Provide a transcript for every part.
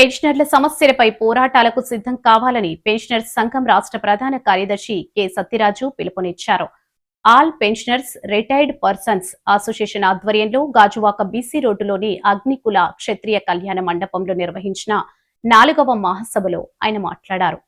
పెన్షనర్ల సమస్యలపై పోరాటాలకు సిద్ధం కావాలని పెన్షనర్స్ సంఘం రాష్ట్ర ప్రధాన కార్యదర్శి కె సత్యరాజు పిలుపునిచ్చారు. All pensioners retired persons association ఆధ్వర్యంలో గాజువాక బీసీ రోడ్డులోని అగ్నికుల క్షత్రియ కళ్యాణ మండపంలో నిర్వహించిన 4వ మహాసభలో ఆయన మాట్లాడారు.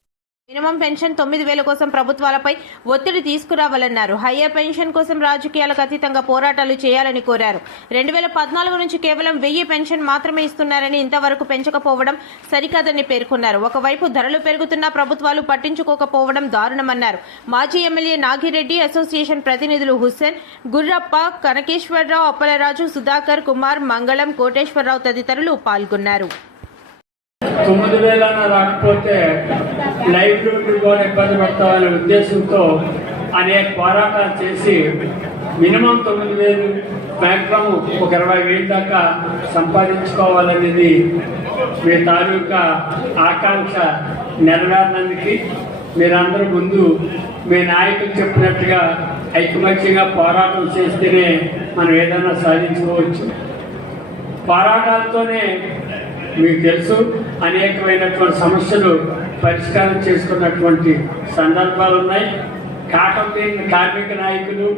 మినిమం పెన్షన్ 9,000 కోసం ప్రభుత్వాలపై ఒత్తిడి తీసుకురావాలన్నారు. హయ్యర్ పెన్షన్ కోసం రాజకీయాలకు అతీతంగా పోరాటాలు చేయాలని కోరారు. 2014 నుంచి కేవలం 1000 పెన్షన్ మాత్రమే ఇస్తున్నారని, ఇంతవరకు పెంచకపోవడం సరికాదని పేర్కొన్నారు. ఒకవైపు ధరలు పెరుగుతున్నా ప్రభుత్వాలు పట్టించుకోకపోవడం దారుణమన్నారు. మాజీ ఎమ్మెల్యే నాగిరెడ్డి, అసోసియేషన్ ప్రతినిధులు హుస్సేన్, గుర్రప్ప, కనకేశ్వరరావు, అప్పలరాజు, సుధాకర్ కుమార్, మంగళం, కోటేశ్వరరావు తదితరులు పాల్గొన్నారు. 9,000 రాకపోతే లైవ్లీహుడ్ కూడా ఇబ్బంది పడతామనే ఉద్దేశంతో అనేక పోరాటాలు చేసి మినిమం 9,000 మ్యాక్సిమం ఒక 20,000 దాకా సంపాదించుకోవాలనేది మీ తాలూకా ఆకాంక్ష నెరవేరినందుకు మీరందరూ ముందు మీ నాయకులు చెప్పినట్టుగా ఐకమత్యంగా పోరాటం చేస్తేనే మనం ఏదైనా సాధించుకోవచ్చు. పోరాటాలతోనే మీకు తెలుసు అనేకమైనటువంటి సమస్యలు పరిష్కారం చేసుకున్నటువంటి సందర్భాలు ఉన్నాయి. కార్మిక నాయకులు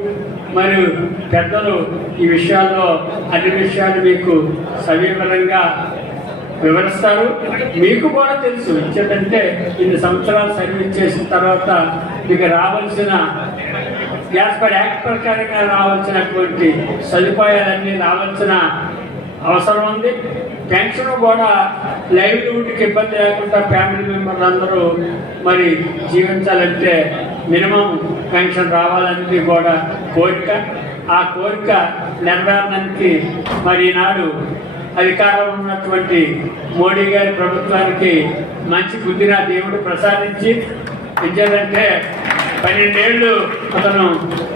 మరియు పెద్దలు ఈ విషయాల్లో అన్ని విషయాలు మీకు సవివరంగా వివరిస్తారు. మీకు కూడా తెలుసు ఇచ్చేటంటే ఇన్ని సంవత్సరాలు సర్వీస్ చేసిన తర్వాత మీకు రావాల్సిన గ్యాస్ పర్ యాక్ట్ ప్రకారంగా రావాల్సినటువంటి సదుపాయాలన్నీ రావాల్సిన అవసరం ఉంది. పెన్షన్ కూడా లైవ్లీహుడ్కి ఇబ్బంది లేకుండా ఫ్యామిలీ మెంబర్లు అందరూ మరి జీవించాలంటే మినిమం పెన్షన్ రావాలనేది కూడా కోరిక. ఆ కోరిక నెరవేరడానికి మరి ఈనాడు అధికారంలో ఉన్నటువంటి మోడీ గారి ప్రభుత్వానికి మంచి బుద్ధిని దేవుడు ప్రసాదించి ఇచ్చారంటే 12 ఏళ్ళు అతను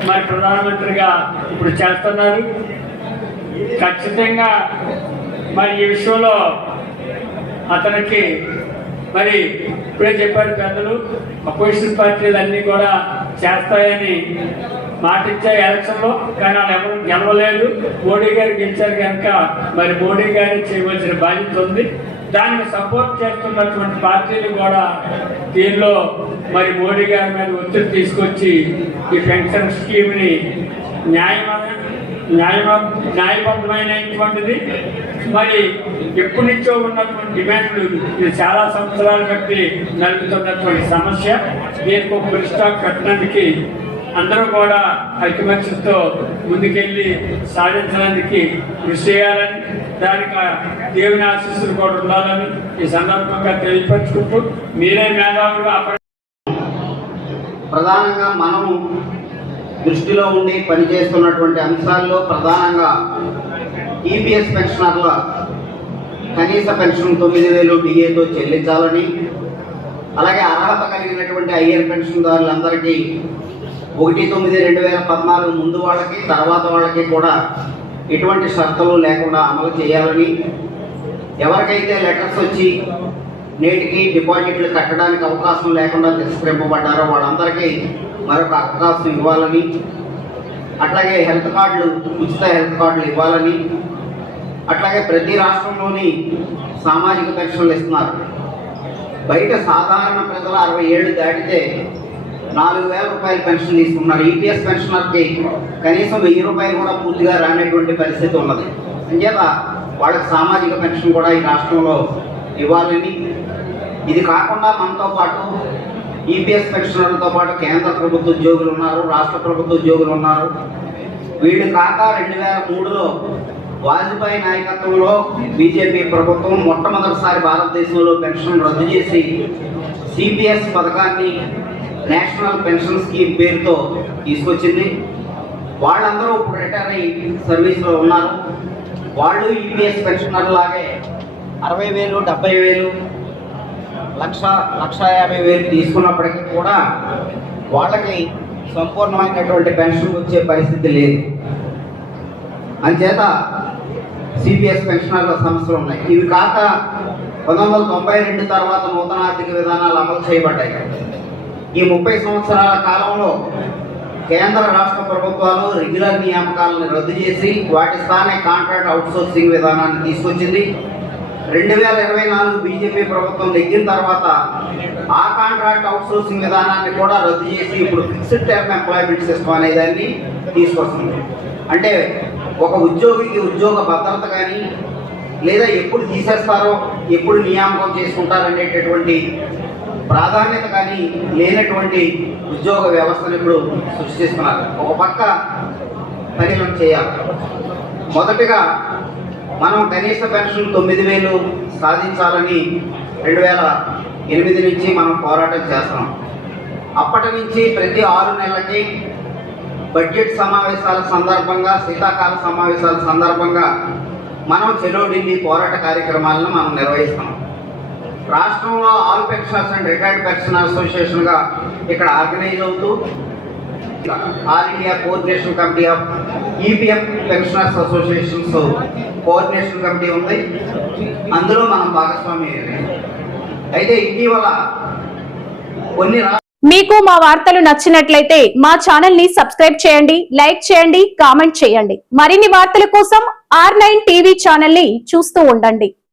మరి ప్రధానమంత్రిగా ఇప్పుడు చేస్తున్నారు. ఖచ్చితంగా మరి ఈ విషయంలో అతనికి మరి ఇప్పుడే చెప్పారు పెద్దలు, అపోజిషన్ పార్టీలు అన్నీ కూడా చేస్తాయని మాట ఇచ్చాయి ఎలక్షన్లో. కానీ వాళ్ళు ఎవరు గెలవలేదు. మోడీ గారు గెలిచారు కనుక మరి మోడీ గారు చేయవలసిన బాధ్యత ఉంది. దానికి సపోర్ట్ చేస్తున్నటువంటి పార్టీలు కూడా దీనిలో మరి మోడీ గారి మీద ఒత్తిడి తీసుకొచ్చి ఈ పెన్షన్ స్కీమ్ని న్యాయబద్ధమైనటువంటిది మరి ఎప్పటి నుంచో ఉన్నటువంటి డిమాండ్లు ఇది చాలా సంవత్సరాలు బట్టి నలుపుతున్నటువంటి సమస్య. దీనికి ఒక పులిస్టాప్ కట్టడానికి అందరూ కూడా ఐకమత్యంతో ముందుకెళ్ళి సాధించడానికి కృషి చేయాలని, దానికి దేవుని ఆశీస్సులు కూడా ఉండాలని ఈ సందర్భంగా తెలియపరుచుకుంటూ మీరే మేధావులుగా ప్రధానంగా మనము దృష్టిలో ఉండి పనిచేస్తున్నటువంటి అంశాల్లో ప్రధానంగా ఈపీఎస్ పెన్షనర్ల కనీస పెన్షన్ 9,000 డిఏతో చెల్లించాలని, అలాగే అర్హత కలిగినటువంటి హయ్యర్ పెన్షన్దారులందరికీ 1/9/2014 ముందు వాళ్ళకి తర్వాత వాళ్ళకి కూడా ఎటువంటి షరతులు లేకుండా అమలు చేయాలని, ఎవరికైతే లెటర్స్ వచ్చి నేటికి డిపాజిట్లు కట్టడానికి అవకాశం లేకుండా తిరస్కరింపబడ్డారో వాళ్ళందరికీ మరొక అవకాశం ఇవ్వాలని, అట్లాగే హెల్త్ కార్డులు, ఉచిత హెల్త్ కార్డులు ఇవ్వాలని, అట్లాగే ప్రతి రాష్ట్రంలోని సామాజిక పెన్షన్లు ఇస్తున్నారు. బయట సాధారణ ప్రజలు 60 ఏళ్ళు దాటితే 4,000 రూపాయల పెన్షన్ తీసుకున్నారు. ఈపీఎస్ పెన్షనర్కి కనీసం 1,000 రూపాయలు కూడా పూర్తిగా రానటువంటి పరిస్థితి ఉన్నది. అంచేత వాళ్ళకి సామాజిక పెన్షన్ కూడా ఈ రాష్ట్రంలో ఇవ్వాలని, ఇది కాకుండా మనతో పాటు ఈపీఎస్ పెన్షనర్లతో పాటు కేంద్ర ప్రభుత్వ ఉద్యోగులు ఉన్నారు, రాష్ట్ర ప్రభుత్వ ఉద్యోగులు ఉన్నారు. వీళ్ళు కాక 2003లో వాజ్పేయి నాయకత్వంలో బీజేపీ ప్రభుత్వం మొట్టమొదటిసారి భారతదేశంలో పెన్షన్ రద్దు చేసి సిపిఎస్ పథకాన్ని నేషనల్ పెన్షన్ స్కీమ్ పేరుతో తీసుకొచ్చింది. వాళ్ళందరూ ఇప్పుడు రిటైర్ అయ్యి సర్వీస్లో ఉన్నారు. వాళ్ళు ఈపీఎస్ పెన్షనర్ లాగే 60,000, 70,000, 1,50,000 తీసుకున్నప్పటికీ కూడా వాళ్ళకి సంపూర్ణమైనటువంటి పెన్షన్ వచ్చే పరిస్థితి లేదు. అంచేత సిపిఎస్ పెన్షనర్ల సమస్యలు ఉన్నాయి. ఇవి కాక 1992 తర్వాత నూతన ఆర్థిక విధానాలు అమలు చేయబడ్డాయి. ఈ 30 సంవత్సరాల కాలంలో కేంద్ర రాష్ట్ర ప్రభుత్వాలు రెగ్యులర్ నియామకాలను రద్దు చేసి వాటి స్థానే కాంట్రాక్ట్ అవుట్సోర్సింగ్ విధానాన్ని తీసుకొచ్చింది. 2024 బీజేపీ ప్రభుత్వం నెగ్గిన తర్వాత ఆ కాంట్రాక్ట్ అవుట్సోర్సింగ్ విధానాన్ని కూడా రద్దు చేసి ఇప్పుడు ఫిక్స్డ్ టర్మ్ ఎంప్లాయ్మెంట్ సిస్టమ్ అనే దాన్ని తీసుకొస్తుంది. అంటే ఒక ఉద్యోగికి ఉద్యోగ భద్రత కానీ లేదా ఎప్పుడు తీసేస్తారో ఎప్పుడు నియామకం చేసుకుంటారనేటటువంటి ప్రాధాన్యత కానీ లేనటువంటి ఉద్యోగ వ్యవస్థను ఇప్పుడు సృష్టిస్తున్నారు. ఒక పక్క పరిణామం చేయాలి. మొదటిగా మనం కనీస పెన్షన్ 9,000 సాధించాలని 2008 నుంచి మనం పోరాటం చేస్తున్నాం. అప్పటి నుంచి ప్రతి 6 నెలలకి బడ్జెట్ సమావేశాల సందర్భంగా, శీతాకాల సమావేశాల సందర్భంగా మనం చెలో ఢిల్లీ పోరాట కార్యక్రమాలను మనం నిర్వహిస్తాం. రాష్ట్రంలో all pensioners and retired pension అసోసియేషన్గా ఇక్కడ ఆర్గనైజ్ అవుతూ all India coordination committee of EPF pensioners associations coordination committee ఉంది. అందులో మనం భాగస్వామి. అయితే ఇటీవల కొన్ని మీకు మా వార్తలు నచ్చినట్లయితే మా ఛానల్ ని సబ్స్క్రైబ్ చేయండి, లైక్ చేయండి, కామెంట్ చేయండి. మరిన్ని వార్తల కోసం R9 టీవీ ఛానల్ ని చూస్తూ ఉండండి.